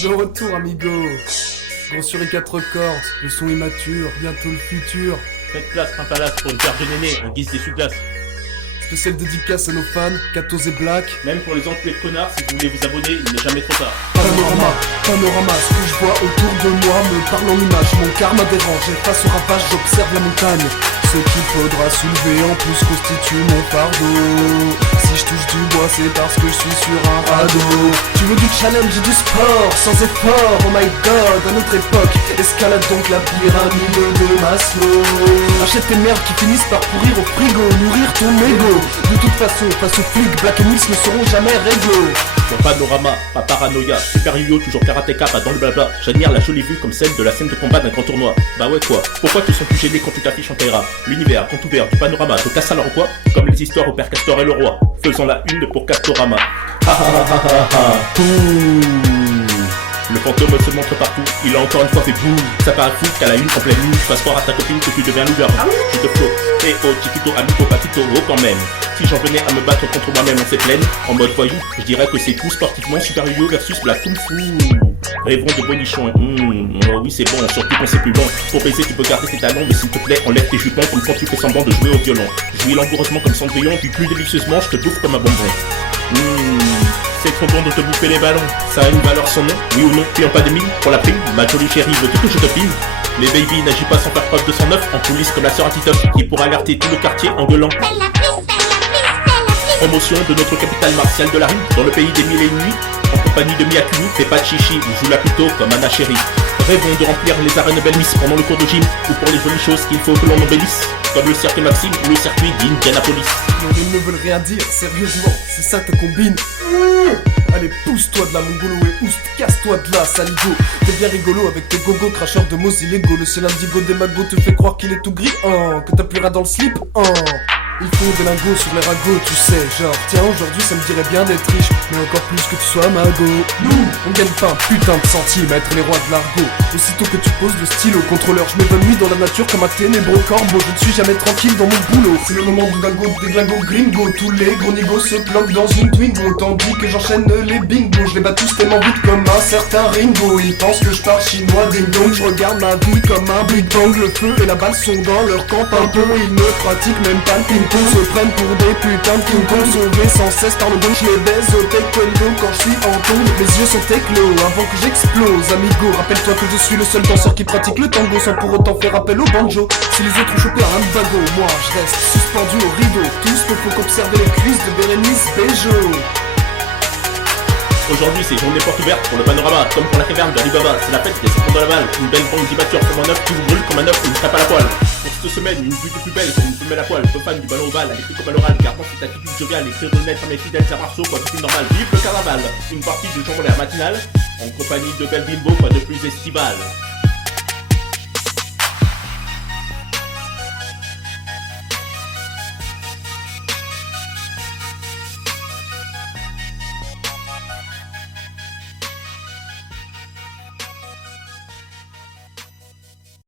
De retour, amigo. Gros sur les 4 cordes, le son est mature, bientôt le futur. Faites place, un palace pour une paire de nénés en guise d'essuie-glace. Spéciale dédicace à nos fans, Katos et Black. Même pour les enculés de connards, si vous voulez vous abonner, il n'est jamais trop tard. Panorama, ce que je vois autour de moi me parle en image. Mon karma dérange, et face au ravage, j'observe la montagne. Ce qu'il faudra soulever en plus constitue mon fardeau. Si je touche du bois, c'est parce que je suis sur un radeau. Tu veux du challenge et du sport, sans effort, oh my god, à notre époque. Escalade donc la pyramide de Maslow. Achète tes merdes qui finissent par pourrir au frigo, nourrir ton ego. De toute façon, face aux flics, Black et Mills ne seront jamais réglo. Mon panorama, pas paranoïa, super yo, toujours karatéka, pas dans le blabla. J'admire la jolie vue comme celle de la scène de combat d'un grand tournoi. Bah ouais quoi, pourquoi te sens-tu gêné quand tu t'affiches en Taïra? L'univers, compte ouvert, du panorama, te casse alors quoi? Comme les histoires au père Castor et le roi. Faisons la une pour Castorama. Le fantôme se montre partout, il a encore une fois fait boum. Ça paraît fou qu'à la une en pleine nuit, tu fasses croire à ta copine que tu deviens loser. Je te flotte, et oh chiquito, amigo, patito, oh quand même. Si j'en venais à me battre contre moi-même en cette plaine, en mode voyou, je dirais que c'est tout sportivement Super Yo versus Black Kung Fu. Rêvons de bonichon, oh oui c'est bon, surtout quand c'est plus long. Pour baiser tu peux garder tes talons, mais s'il te plaît enlève tes jupons comme quand tu fais semblant de jouer au violon. Jouis langoureusement comme Cendrillon, puis plus délicieusement je te bouffe comme un bonbon. C'est trop bon de te bouffer les ballons, ça a une valeur son nom, oui ou non, puis en pas de mine, pour la prime, ma jolie chérie veut que je te pine. Mais baby n'agit pas sans faire preuve de son œuf, en coulisses comme la sœur à Titoff, qui pourra alerter tout le quartier en gueulant. Promotion de notre capitale martiale de la rime, dans le pays des mille et une nuits, en compagnie de Miyakuni, fais pas de chichi, ou joue la plutôt comme Anna Chérie. Rêvons de remplir les arènes Belmis pendant le cours de gym, ou pour les jolies choses qu'il faut que l'on embellisse, comme le cirque Maxime ou le circuit d'Indianapolis. Nos rimes ne veulent rien dire, sérieusement, c'est ça ta combine. Allez, pousse-toi de la mongolo et oust, casse-toi de là, saligo. T'es bien rigolo avec tes gogo, cracheurs de mots illégaux. Le ciel indigo des magos te fait croire qu'il est tout gris, que t'as plus rien dans le slip, Ils font des lingots sur les ragots, tu sais, genre, tiens, aujourd'hui ça me dirait bien d'être riche, mais encore plus que tu sois mago. Nous, on gagne pas un putain de centimètres, les rois de l'argot. Aussitôt que tu poses le stylo, contrôleur, je m'évanouis dans la nature comme un ténébreux corbeau. Je ne suis jamais tranquille dans mon boulot. C'est le moment du dingo, des glingos gringo. Tous les gros nigos se planquent dans une Twingo, tandis que j'enchaîne les bingos. Je les bats tous tellement vite comme un certain Ringo. Ils pensent que je parle chinois ding dong. Je regarde ma vie comme un big bang. Le feu et la balle sont dans leur camp un peu. Ils ne pratiquent même pas le ping-pong. Se prennent pour des putains de King Kong, sauvés sans cesse par le bon. Je les baise au taekwondo quand je suis en tombe. Mes yeux sont éclos avant que j'explose. Amigo, rappelle-toi que je suis le seul danseur qui pratique le tango sans pour autant faire appel au banjo. Si les autres ont chopé un bago, moi je reste suspendu au rideau. Tout ce que faut qu'observer les cuisses de Bérénice Bejo. Aujourd'hui c'est journée porte ouverte pour le panorama, comme pour la caverne d'Alibaba. C'est la fête des serpents de la balle, une belle bande d'immatures comme un œuf qui vous brûle comme un œuf ou une tape à la poêle. Pour cette semaine, une vue des plus belle comme une femelle à poil. Peu fan du ballon ovale, avec au bal oral, gardant cette attitude joviale et très honnête à mes fidèles marceaux, quoi de plus normal. Vive le carnaval, une partie de jambon l'air matinale, en compagnie de belles bimbo, quoi de plus estival.